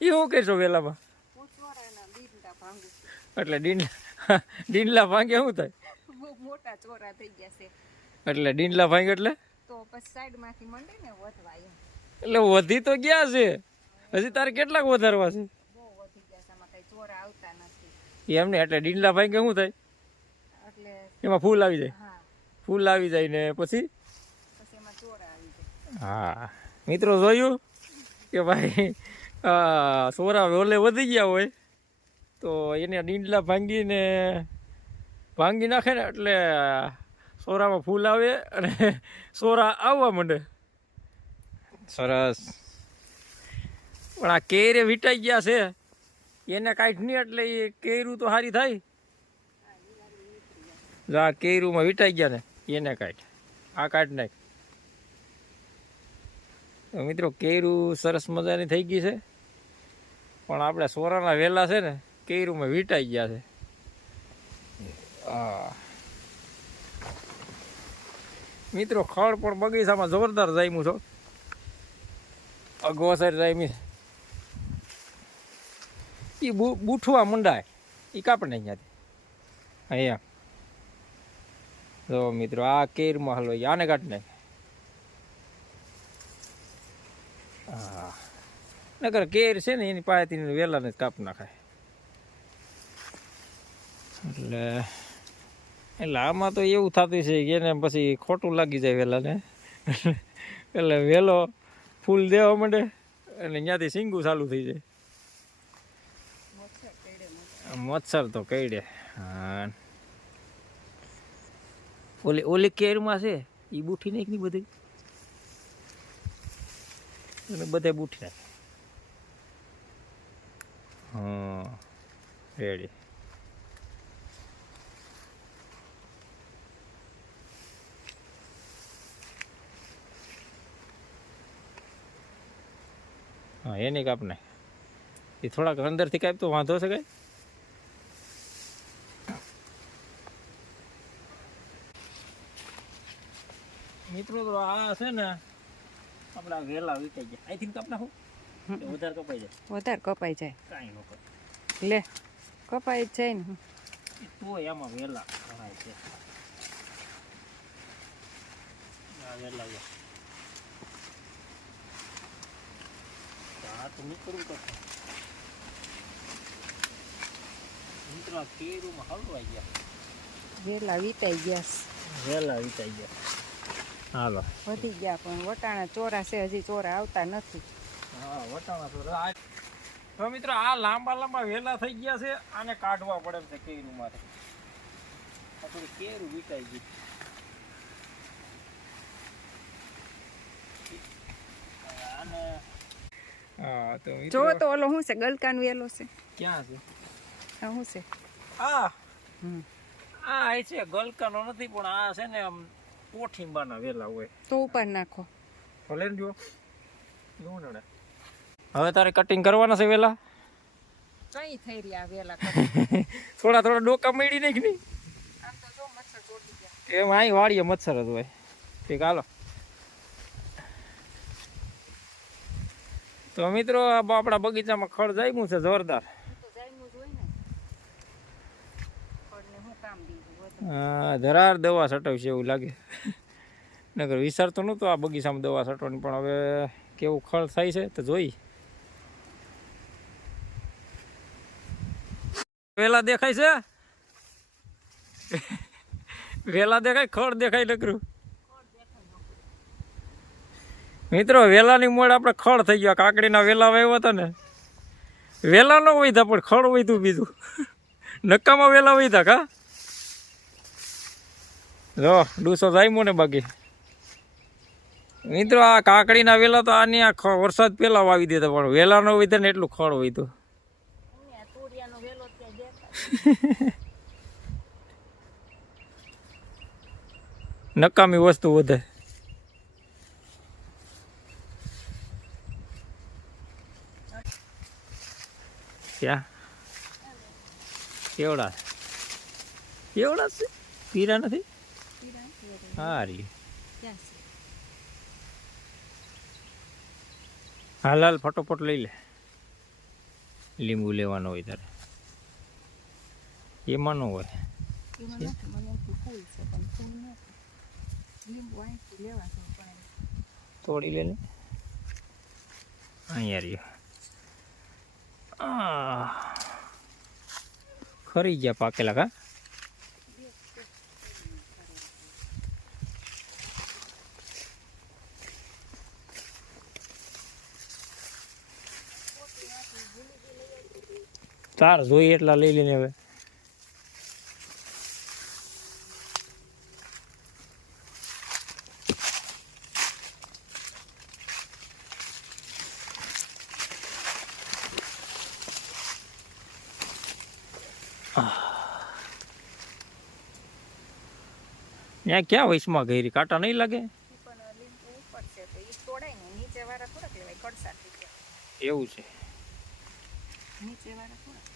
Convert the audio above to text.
એ શું કહેશો વેલામાં? એટલે ડીંડલા ભાંગે શું થાય? મોટા ચોરા થઈ ગયા છે એટલે ડીંડલા ભાંગે એટલે તો પછી સાઈડ માંથી મંડે ને વધવા એમ. એટલે વધી તો ગયા છે, હજી તારે કેટલાક વધારવા છે? બહુ વધી ગયા છે, આમાં કઈ ચોરા આવતા નથી એમને એટલે ડીંડલા ભાંગે શું થાય? એટલે એમાં ફૂલ આવી જાય. હા ફૂલ આવી જાય ને પછી એમાં ચોરા આવી જાય. હા મિત્રો જોયું કે ભાઈ સોરા ઓલે વધી ગયા હોય તો એને ડીંડલા ભાંગી નાખે ને એટલે સોરામાં ફૂલ આવે અને સોરા આવવા માંડે. સરસ. પણ આ કેરે વીટાઈ ગયા છે એને કાંઈ નહીં એટલે એ કેરું તો સારી થાય. આ કેરુંમાં વીટાઈ ગયા ને એને કાઢ, આ કાઢ નાખ. મિત્રો કેરું સરસ મજાની થઈ ગઈ છે પણ આપણે સોરાના વેલા છે ને કેરુંમાં વીટાઈ ગયા છે. મિત્રો ખડ પણ બગીચામાં જોરદાર જામ્યું છો, અગોસર જામી. એ બૂઠવા મંડાય એ કાપડ નહીં ત્યાંથી અહીંયા. જો મિત્રો આ કેરમાં હલો આને કાઢી નાખે. હા નકર કેર છે ને એની પાસેથી વેલાને જ કાપ નાખાય. એટલે આમાં તો એવું થતું છે કે એને પછી ખોટું લાગી જાય વેલાને એટલે વેલો ફૂલ દેવા માંડે અને ત્યાંથી સિંગું ચાલુ થઈ જાય. મચ્છર તો કઈડે. હા ઓલી કેરમાં છે એ બૂઠી નાખ ની બધી અને બધે બૂઠી નાખે. હા રેડી. હા એની કાપ નાખ. એ થોડાક અંદરથી કાપ તો વાંધો છે કઈ. મિત્રો તો આ છે ને આપણા વેલા વીટાઈ ગયા. આઈ થિંક કાપ નાખું વધારે કપાઈ જાય. વધારે કપાઈ જાય કાંઈ ન કરે લે કપાઈ જ જાય ને તો એમાં વેલા ઘણાય છે. વેલા હા તો નીકળવું પડશે. મિત્રો કેરુમાં હલવાઈ ગયા. વેલા વીટાઈ ગયા વેલા વીટાઈ ગયા. હાલો વધી ગયા પણ વટાણા ચોરા છે હજી ચોરા આવતા નથી. હા વટાણા ચોરા. તો મિત્રો આ લાંબા વેલા થઈ ગયા છે, આને કાઢવા પડે છે કેરું મારે. થોડી કેરું વીટાઈ ગઈ. આને હા તો જો તો ઓલો શું છે ગલકાનો વેલો છે. ક્યાં છે? આ શું છે? આ છે ગલકાનો નથી પણ આ છે ને આમ પોઠીંબાના વેલા હોય તો ઉપર નાખો. ભલે ને જો હવે તારે કટિંગ કરવાના છે વેલા. કઈ થઈ રહ્યા વેલા થોડા ડોકા મેળી નાખ ની. આમ તો જો મચ્છર ચોટી ગયા. એમ અહીં વાળીએ મચ્છર જ હોય. ઠીક હાલો. તો મિત્રો આપણા બગીચામાં ખડ જામ્યું છે જોરદાર. ધરાર દવા છટાવશે એવું લાગે. નગર વિચારતો નહોતો આ બગીચામાં દવા છટવાની પણ હવે કેવું ખડ થાય છે તો જોઈ. વેલા દેખાય છે, વેલા દેખાય ખડ દેખાય નકરું. મિત્રો વેલાની મોડ આપણે ખડ થઈ ગયા. કાકડીના વેલા વાવ્યા હતા ને વેલા ન વહીતા પણ ખડ વહીતું બીજું. નક્કામાં વેલા વહીતા કા જો ડૂસો જામ્યો ને બાકી. મિત્રો આ કાકડીના વેલા તો આની આ વરસાદ પેલા વાવી દેતા પણ વેલા ન વહીતા ને એટલું ખડ વહીતું. નકામી વસ્તુ વધે. ક્યાં કેવડા કેવડા છે? પીરા નથી. હા રી હાલ ફટોફટ લઈ લે. લીંબુ લેવાનો હોય ત્યારે એમાં ન હોય. એમાં નથી, મને એમ કે ફૂલ છે પણ ફૂલ નથી. લીંબુ અહીંથી લેવા જવું પડે. તોડી લે ને અહીંયા રહ્યો. ખરી ગયા પાકેલા કા. તાર જોઈએ એટલા લઈ લઈને હવે. ત્યાં ક્યાં વૈશમાં ગઈ કાંટા નહીં લાગે. પણ લીંબુ ઉપર છે તો એ તોડાય ને, નીચે વાળા થોડાક લેવાય, કડસા થઈ ગયા. એવું છે. નીચે વાળા થોડાક